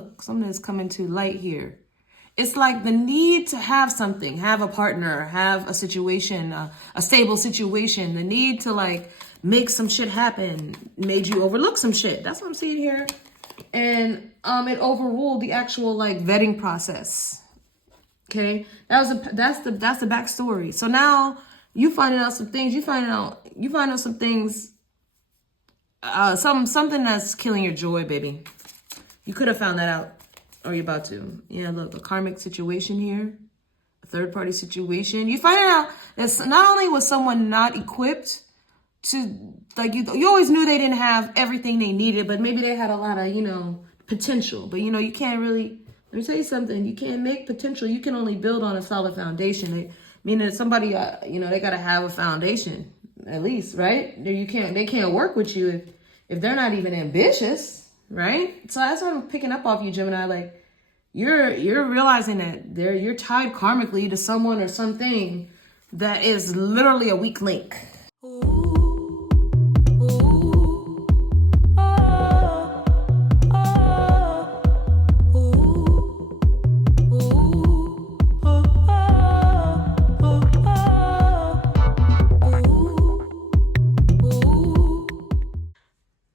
look, something is coming to light here. It's like the need to have something, have a partner, have a situation, a stable situation, the need to like make some shit happen made you overlook some shit. That's what I'm seeing here. And it overruled the actual like vetting process. Okay, that's the backstory. So now you finding out some things. You find out some things. Something that's killing your joy, baby. You could have found that out, or you're about to. Yeah, look, a karmic situation here, a third party situation. You find out that not only was someone not equipped to, like, you always knew they didn't have everything they needed, but maybe they had a lot of, potential. But, you can't really, let me tell you something, you can't make potential. You can only build on a solid foundation. Meaning somebody, they got to have a foundation, at least, right? They can't work with you if they're not even ambitious, right? So that's what I'm picking up off you, Gemini. Like, you're realizing that you're tied karmically to someone or something that is literally a weak link.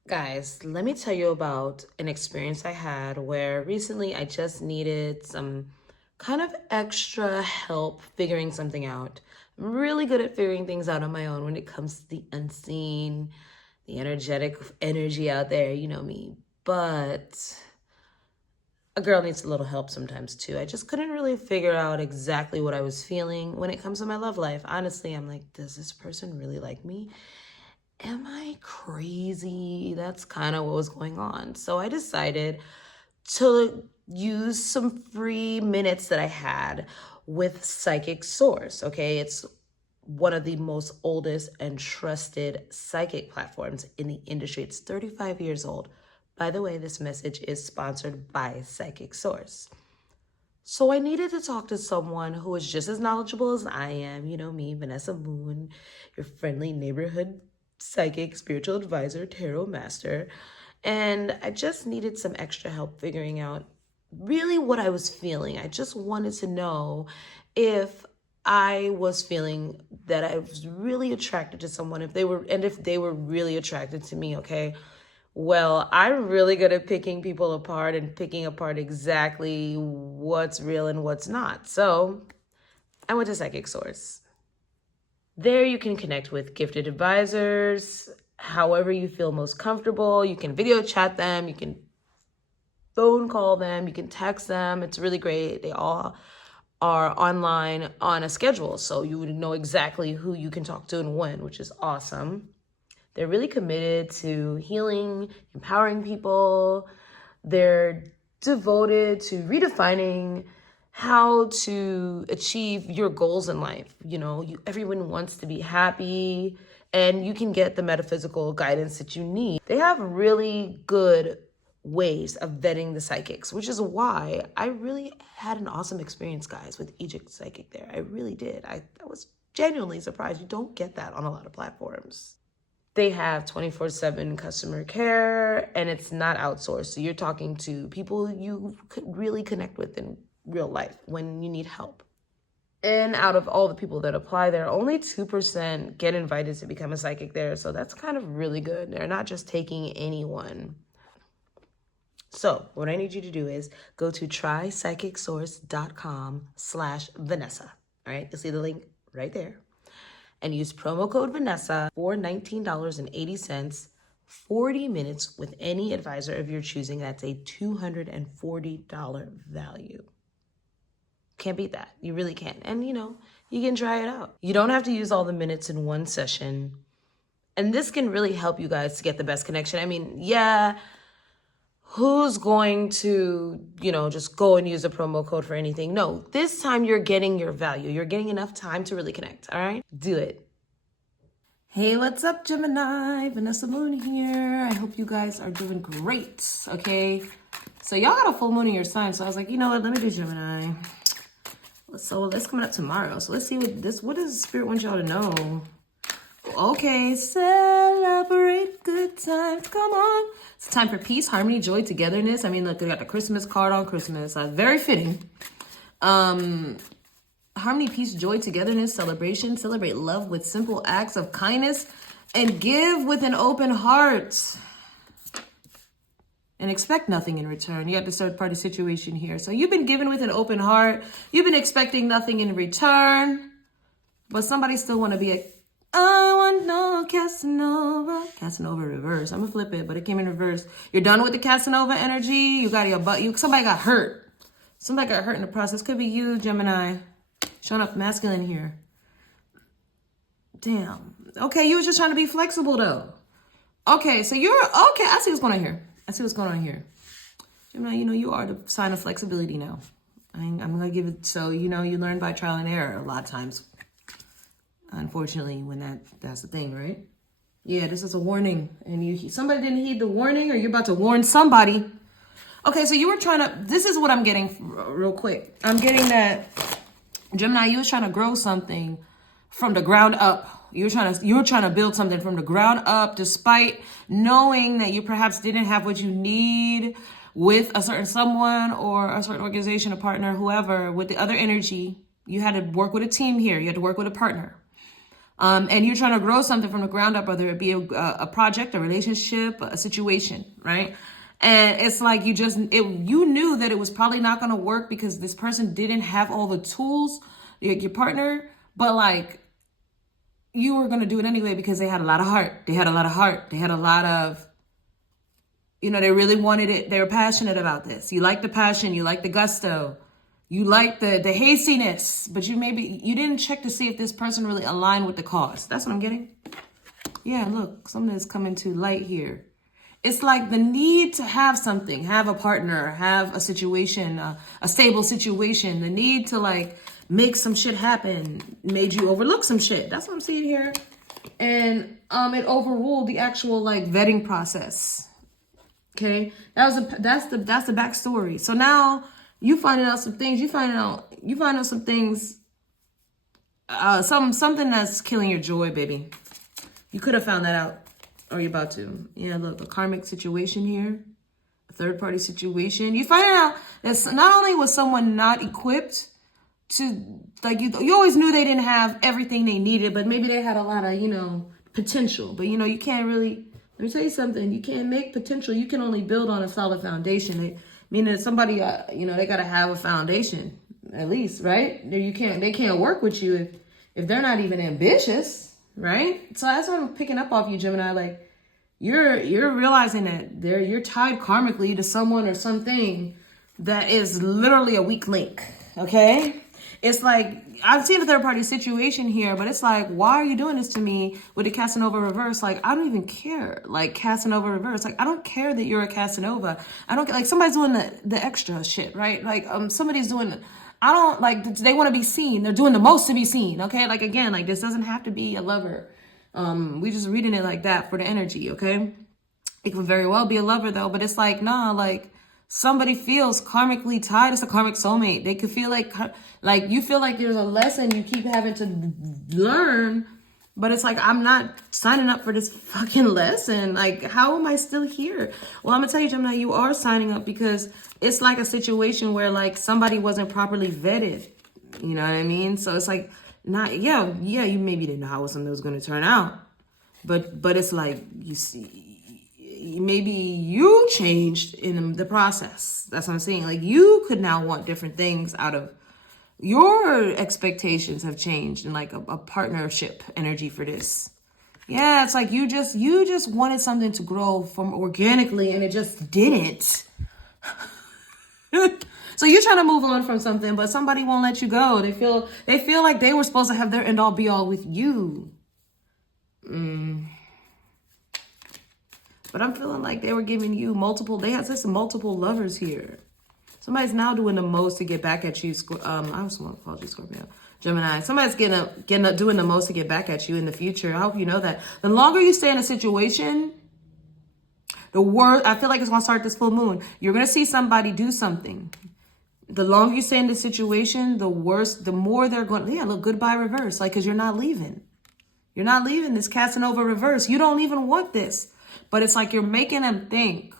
Guys, let me tell you about an experience I had where recently I just needed some kind of extra help figuring something out. I'm really good at figuring things out on my own when it comes to the unseen, the energy out there, you know me. But a girl needs a little help sometimes too. I just couldn't really figure out exactly what I was feeling when it comes to my love life. Honestly, I'm like, does this person really like me? Am I crazy? That's kind of what was going on. So I decided to use some free minutes that I had with Psychic Source, okay? It's one of the most oldest and trusted psychic platforms in the industry. It's 35 years old. By the way, this message is sponsored by Psychic Source. So I needed to talk to someone who was just as knowledgeable as I am. You know me, Vanessa Moon, your friendly neighborhood psychic, spiritual advisor, tarot master. And I just needed some extra help figuring out really what I was feeling. I just wanted to know if I was feeling that I was really attracted to someone, if they were really attracted to me, okay? Well, I'm really good at picking people apart and picking apart exactly what's real and what's not. So I went to Psychic Source. There you can connect with gifted advisors, however you feel most comfortable. You can video chat them, you can phone call them, you can text them. It's really great. They all are online on a schedule, so you would know exactly who you can talk to and when, which is awesome. They're really committed to healing, empowering people. They're devoted to redefining how to achieve your goals in life. Everyone wants to be happy, and you can get the metaphysical guidance that you need. They have really good ways of vetting the psychics, which is why I really had an awesome experience, guys, with Egypt Psychic there. I really did. I was genuinely surprised. You don't get that on a lot of platforms. They have 24/7 customer care, and it's not outsourced. So you're talking to people you could really connect with in real life when you need help. And out of all the people that apply there, only 2% get invited to become a psychic there. So that's kind of really good. They're not just taking anyone. So what I need you to do is go to trypsychicsource.com/Vanessa. All right, you'll see the link right there. And use promo code Vanessa for $19.80, 40 minutes with any advisor of your choosing. That's a $240 value. Can't beat that. You really can't. And you can try it out. You don't have to use all the minutes in one session. And this can really help you guys to get the best connection. I mean, yeah, who's going to, just go and use a promo code for anything? No, this time you're getting your value. You're getting enough time to really connect, all right? Do it. Hey, what's up, Gemini? Vanessa Moon here. I hope you guys are doing great, okay? So y'all got a full moon in your sign, so I was like, you know what, let me do Gemini. So that's coming up tomorrow. So let's see what does Spirit want y'all to know? Okay, celebrate. celebrate good times. Come on. It's time for peace, harmony, joy, togetherness. I mean, look, they got the Christmas card on Christmas. Very fitting. Harmony, peace, joy, togetherness, celebration. Celebrate love with simple acts of kindness and give with an open heart. And expect nothing in return. You got this third party situation here. So you've been given with an open heart. You've been expecting nothing in return. But somebody still want to be I want no Casanova. Casanova reverse. I'm going to flip it, but it came in reverse. You're done with the Casanova energy. You got your butt. Somebody got hurt. Somebody got hurt in the process. Could be you, Gemini. Showing up masculine here. Damn. Okay, you was just trying to be flexible, though. Okay, so you're... Okay, I see what's going on here. Gemini, you are the sign of flexibility now. I'm going to give it... So, you learn by trial and error a lot of times. Unfortunately, when that's the thing, right? Yeah, this is a warning. And somebody didn't heed the warning, or you're about to warn somebody. Okay, so you were trying to... This is what I'm getting real quick. I'm getting that... Gemini, you was trying to grow something from the ground up. You were trying to build something from the ground up, despite knowing that you perhaps didn't have what you need with a certain someone or a certain organization, a partner, whoever, with the other energy. You had to work with a team here. You had to work with a partner. And you're trying to grow something from the ground up, whether it be a project, a relationship, a situation, right? And it's like you knew that it was probably not going to work because this person didn't have all the tools, your partner, but like you were going to do it anyway because they had a lot of heart. They had a lot of, they really wanted it. They were passionate about this. You like the passion. You like the gusto. You like the hastiness, but you didn't check to see if this person really aligned with the cause. That's what I'm getting. Yeah, look, something is coming to light here. It's like the need to have something, have a partner, have a situation, a stable situation, the need to like make some shit happen made you overlook some shit. That's what I'm seeing here. And it overruled the actual like vetting process. Okay, that's the backstory. So now you finding out some things. You find out some things. Something that's killing your joy, baby. You could have found that out. Or you're about to. Yeah, look, a karmic situation here. A third-party situation. You find out that not only was someone not equipped to, like, you always knew they didn't have everything they needed, but maybe they had a lot of, potential. But, you can't really, let me tell you something. You can't make potential. You can only build on a solid foundation. Meaning somebody, they got to have a foundation, at least, right? They can't work with you if they're not even ambitious. Right? So that's what I'm picking up off you, Gemini. Like you're realizing that you're tied karmically to someone or something that is literally a weak link. Okay? It's like I've seen a third party situation here, but it's like, why are you doing this to me with the Casanova reverse? Like, I don't even care. Like Casanova reverse. Like, I don't care that you're a Casanova. I don't like somebody's doing the extra shit, right? Like somebody's doing I don't like, they want to be seen. They're doing the most to be seen. Okay. Like, again, like this doesn't have to be a lover. We just reading it like that for the energy. Okay. It could very well be a lover though, but it's like, nah, like somebody feels karmically tied. It's a karmic soulmate. They could feel like you feel like there's a lesson you keep having to learn, but it's like, I'm not signing up for this fucking lesson. Like, how am I still here? Well, I'm gonna tell you, Gemini, you are signing up because it's like a situation where like somebody wasn't properly vetted. You know what I mean? So it's like, you maybe didn't know how something was gonna turn out. But it's like, you see, maybe you changed in the process. That's what I'm saying. Like, you could now want different things out of your expectations have changed in like a partnership energy for this. Yeah, it's like you just wanted something to grow from organically and it just didn't. So you're trying to move on from something, but somebody won't let you go. They feel like they were supposed to have their end all be all with you. But I'm feeling like they were giving you they had multiple lovers here. Somebody's now doing the most to get back at you. I also want to call you Scorpio. Gemini. Somebody's doing the most to get back at you in the future. I hope you know that. The longer you stay in a situation, the worse. I feel like it's going to start this full moon. You're going to see somebody do something. The longer you stay in the situation, the worse, the more they're going, look, goodbye reverse. Like, because you're not leaving. You're not leaving this Casanova reverse. You don't even want this. But it's like you're making them think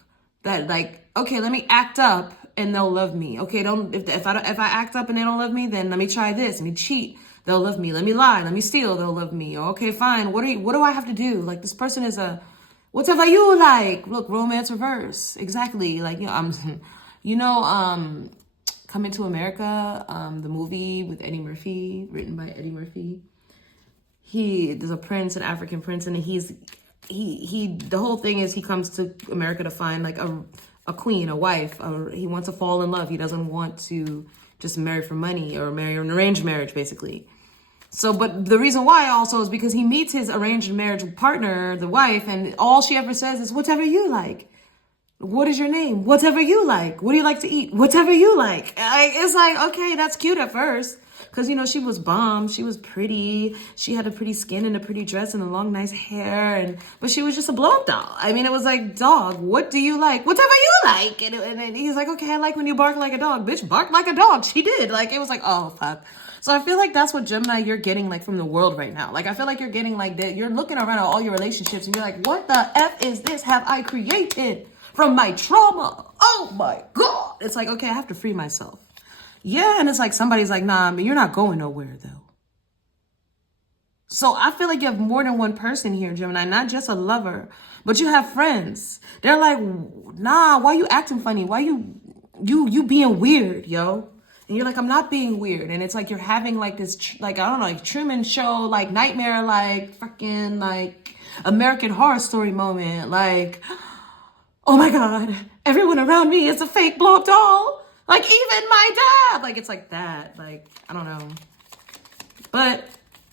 that like, okay, let me act up and they'll love me. Okay, if I act up and they don't love me, then let me try this. Let me cheat. They'll love me. Let me lie. Let me steal. They'll love me. Okay, fine. What do I have to do? Like this person is a whatever you like. Look, romance reverse. Exactly. Like Coming to America, the movie with Eddie Murphy, written by Eddie Murphy. There's a prince, an African prince, and the whole thing is he comes to America to find like a queen, a wife. He wants to fall in love. He doesn't want to just marry for money or marry an arranged marriage, basically. So, but the reason why also is because he meets his arranged marriage partner, the wife, and all she ever says is, whatever you like. What is your name? Whatever you like. What do you like to eat? Whatever you like. It's like, okay, that's cute at first. Because, she was bomb. She was pretty. She had a pretty skin and a pretty dress and a long, nice hair. But she was just a blow-up doll. I mean, it was like, dog, what do you like? Whatever you like. And then he's like, okay, I like when you bark like a dog. Bitch, bark like a dog. She did. Like, it was like, oh, fuck. So I feel like that's what Gemini you're getting like from the world right now. Like, I feel like you're getting like that. You're looking around at all your relationships and you're like, what the F is this have I created from my trauma? Oh my God. It's like, okay, I have to free myself. Yeah, and it's like somebody's like, nah, you're not going nowhere though. So I feel like you have more than one person here, Gemini, not just a lover, but you have friends. They're like, nah, why you acting funny? Why you being weird, yo? And you're like, I'm not being weird. And it's like you're having like this, like, I don't know, like Truman Show, like nightmare, like fucking like American Horror Story moment. Like, oh my God, everyone around me is a fake blow-up doll. Like, even my dad. Like, it's like that. Like, I don't know. But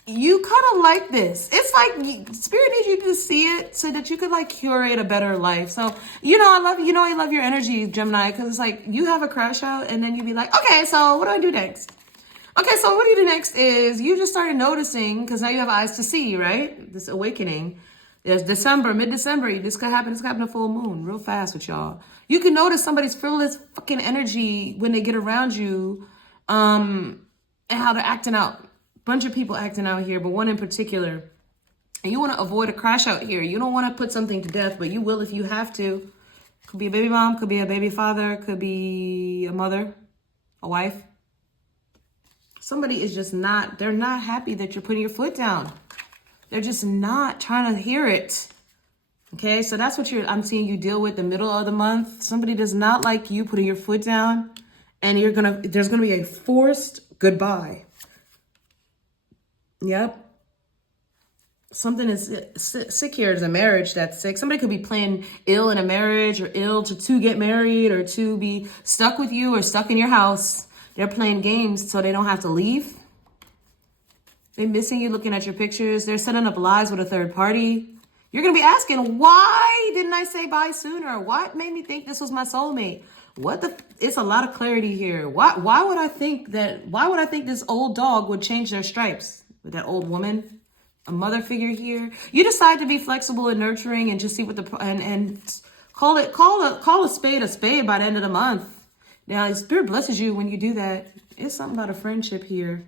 you kind of like this. It's like Spirit needs you to see it so that you could, like, curate a better life. So, I love your energy, Gemini, because it's like you have a crash out and then you be like, okay, so what do I do next? Okay, so what do you do next is you just started noticing, because now you have eyes to see, right? This awakening. There's December, mid-December. This could happen. It's happening a full moon real fast with y'all. You can notice somebody's frivolous fucking energy when they get around you, and how they're acting out. Bunch of people acting out here, but one in particular. And you want to avoid a crash out here. You don't want to put something to death, but you will if you have to. Could be a baby mom, could be a baby father, could be a mother, a wife. Somebody is just they're not happy that you're putting your foot down. They're just not trying to hear it. Okay, so that's what I'm seeing you deal with the middle of the month. Somebody does not like you putting your foot down, and there's gonna be a forced goodbye. Yep. Something is sick here. There's a marriage that's sick. Somebody could be playing ill in a marriage, or ill to get married, or to be stuck with you, or stuck in your house. They're playing games so they don't have to leave. They're missing you, looking at your pictures. They're setting up lies with a third party. You're going to be asking, why didn't I say bye sooner? What made me think this was my soulmate? It's a lot of clarity here. Why would I think this old dog would change their stripes with that old woman? A mother figure here. You decide to be flexible and nurturing and just see what and call a spade by the end of the month. Now, Spirit blesses you when you do that. It's something about a friendship here.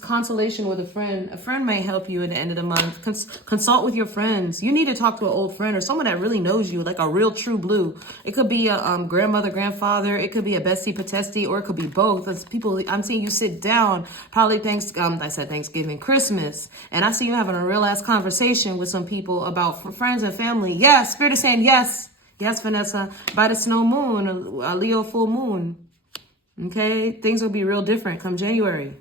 Consolation with a friend. A friend may help you at the end of the month. Consult with your friends. You need to talk to an old friend or someone that really knows you, like a real true blue. It could be a grandmother, grandfather. It could be a bestie, patestie, or it could be both. As people, I'm seeing you sit down, probably Thanksgiving, Christmas, and I see you having a real ass conversation with some people about friends and family. Yes, Spirit is saying yes. Yes, Vanessa. By the snow moon, a Leo full moon. Okay, things will be real different come January.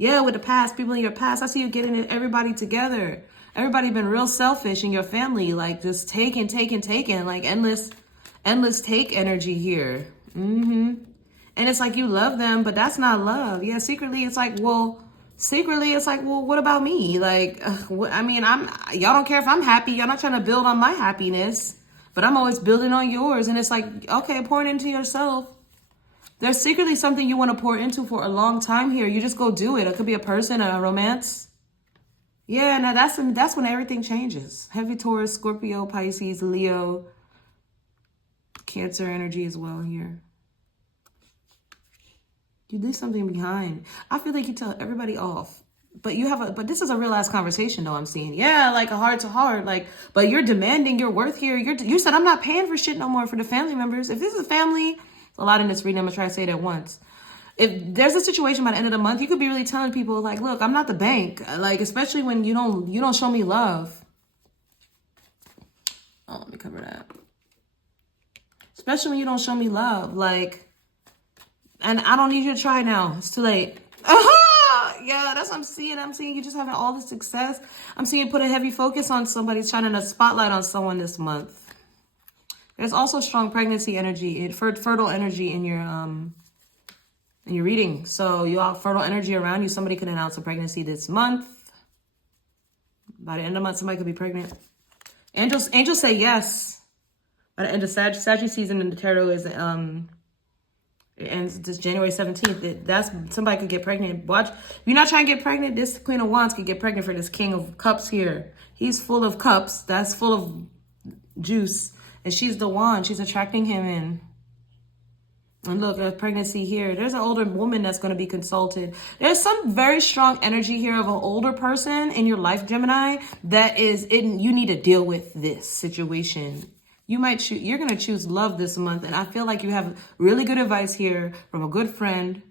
Yeah, with the past, people in your past, I see you getting everybody together. Everybody been real selfish in your family, like just taking, like endless take energy here. And it's like you love them, but that's not love. Yeah, secretly it's like, well, what about me? Like, y'all don't care if I'm happy. Y'all not trying to build on my happiness, but I'm always building on yours. And it's like, okay, pouring into yourself. There's secretly something you want to pour into for a long time here. You just go do it. It could be a person, a romance. Yeah, now that's when everything changes. Heavy Taurus, Scorpio, Pisces, Leo, Cancer energy as well here. You leave something behind. I feel like you tell everybody off. but this is a real ass conversation though. I'm seeing, yeah, like a heart to heart, like, but you're demanding your worth here. You said, I'm not paying for shit no more for the family members. If this is a family, a lot in this reading, I'm gonna try to say it at once. If there's a situation by the end of the month, you could be really telling people like, look, I'm not the bank. Like, especially when you don't show me love. Oh, let me cover that. Especially when you don't show me love, like, and I don't need you to try now. It's too late. Yeah, that's what I'm seeing. I'm seeing you just having all the success. I'm seeing you put a heavy focus on somebody, shining a spotlight on someone this month. There's also strong pregnancy energy, fertile energy in your reading. So you have fertile energy around you. Somebody could announce a pregnancy this month. By the end of the month, somebody could be pregnant. Angels say yes. By the end of Sagittarius season in the tarot is it ends this January 17th. That's somebody could get pregnant. Watch, if you're not trying to get pregnant, this Queen of Wands could get pregnant for this King of Cups here. He's full of cups. That's full of juice. And she's the wand. She's attracting him in. And look, there's pregnancy here. There's an older woman that's going to be consulted. There's some very strong energy here of an older person in your life, Gemini, that is, you need to deal with this situation. You might choose, you're going to choose love this month. And I feel like you have really good advice here from a good friend.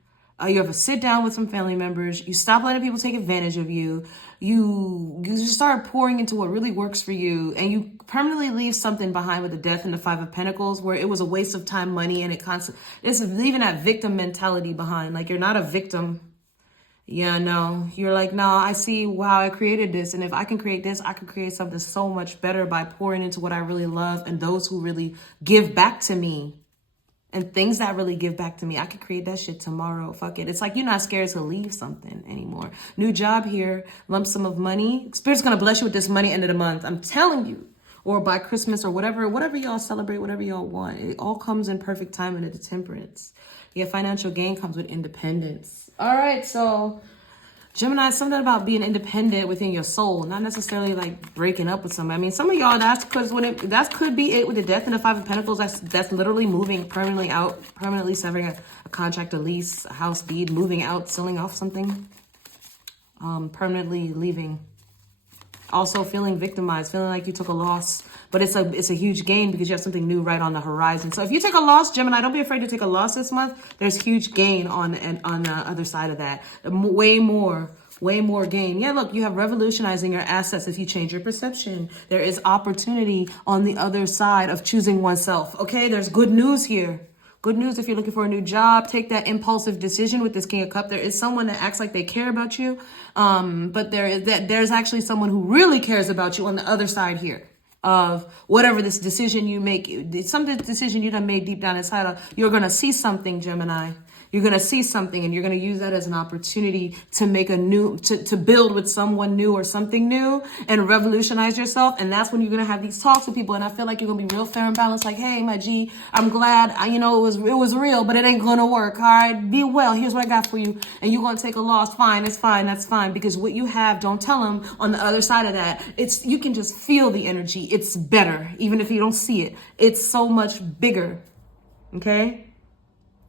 You have a sit down with some family members. You stop letting people take advantage of you. You just start pouring into what really works for you. And you permanently leave something behind with the Death and the Five of Pentacles, where it was a waste of time, money, and it's leaving that victim mentality behind. Like, you're not a victim. Yeah, no. You're like, no, I see how I created this. And if I can create this, I can create something so much better by pouring into what I really love and those who really give back to me. And things that really give back to me, I could create that shit tomorrow. Fuck it. It's like you're not scared to leave something anymore. New job here, lump sum of money. Spirit's gonna bless you with this money end of the month. I'm telling you. Or by Christmas or whatever y'all celebrate, whatever y'all want. It all comes in perfect time into the temperance. Yeah, financial gain comes with independence. All right, so Gemini, something about being independent within your soul, not necessarily like breaking up with somebody. I mean, some of y'all, that could be it with the Death and the Five of Pentacles. That's literally moving permanently out, permanently severing a contract, a lease, a house deed, moving out, selling off something, permanently leaving. Also feeling victimized, feeling like you took a loss, but it's a huge gain because you have something new right on the horizon. So if you take a loss, Gemini, don't be afraid to take a loss this month. There's huge gain on the other side of that. Way more gain. Yeah, look, you have revolutionizing your assets if you change your perception. There is opportunity on the other side of choosing oneself. Okay, there's good news here. Good news if you're looking for a new job. Take that impulsive decision with this King of Cups. There is someone that acts like they care about you, but there's actually someone who really cares about you on the other side here of whatever this decision you make. Some decision you done made deep down inside of. You're going to see something, Gemini. You're going to see something and you're going to use that as an opportunity to make to build with someone new or something new and revolutionize yourself. And that's when you're going to have these talks with people. And I feel like you're going to be real fair and balanced. Like, hey, my G, I'm glad, it was real, but it ain't going to work. All right, be well. Here's what I got for you. And you're going to take a loss. Fine. It's fine. That's fine. Because what you have, don't tell them on the other side of that. You can just feel the energy. It's better. Even if you don't see it, it's so much bigger. Okay.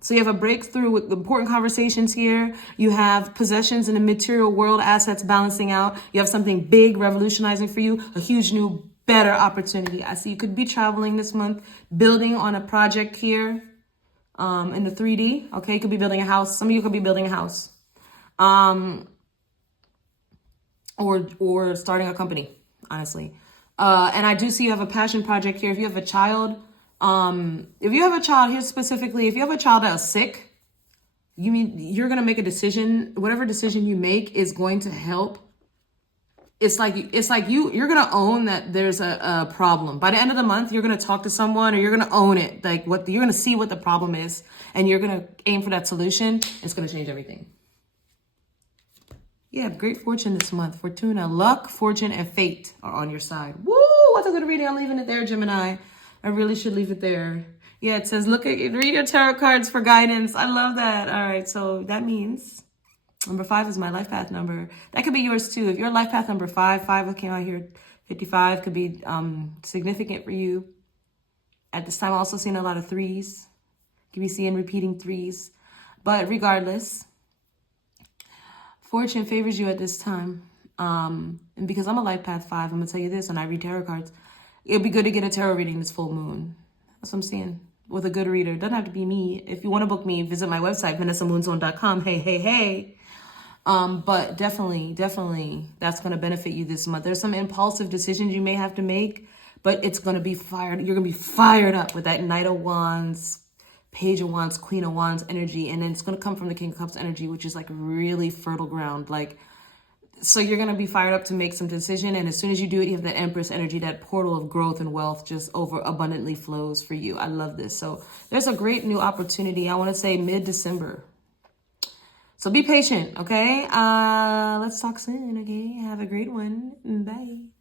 So you have a breakthrough with important conversations here. You have possessions in the material world, assets balancing out. You have something big revolutionizing for you, a huge new, better opportunity. I see you could be traveling this month, building on a project here in the 3D. Okay, you could be building a house. Some of you could be building a house or starting a company, honestly. And I do see you have a passion project here. If you have a child, here specifically, if you have a child that is sick, you're going to make a decision. Whatever decision you make is going to help. You're going to own that there's a problem. By the end of the month, you're going to talk to someone or you're going to own it. Like you're going to see what the problem is and you're going to aim for that solution. It's going to change everything. Yeah, great fortune this month. Fortuna, luck, fortune, and fate are on your side. Woo! What's a good reading? I'm leaving it there, Gemini. I really should leave it there. Yeah, it says, read your tarot cards for guidance. I love that. All right, so that means number 5 is my life path number. That could be yours too. If your life path number 5 came out here, 55 could be significant for you. At this time, I'm also seeing a lot of 3s. Could be seeing repeating 3s. But regardless, Fortune favors you at this time. And because I'm a life path 5, I'm gonna tell you this, when I read tarot cards, it'd be good to get a tarot reading this full moon. That's what I'm saying. With a good reader. Doesn't have to be me. If you want to book me, visit my website, vanessamoongirl.com. Hey. But definitely, that's going to benefit you this month. There's some impulsive decisions you may have to make, but it's going to be fired. You're going to be fired up with that Knight of Wands, Page of Wands, Queen of Wands energy. And then it's going to come from the King of Cups energy, which is like really fertile ground. Like, so you're going to be fired up to make some decision. And as soon as you do it, you have that Empress energy, that portal of growth and wealth just over abundantly flows for you. I love this. So there's a great new opportunity. I want to say mid-December. So be patient, okay? Let's talk soon, okay? Have a great one. Bye.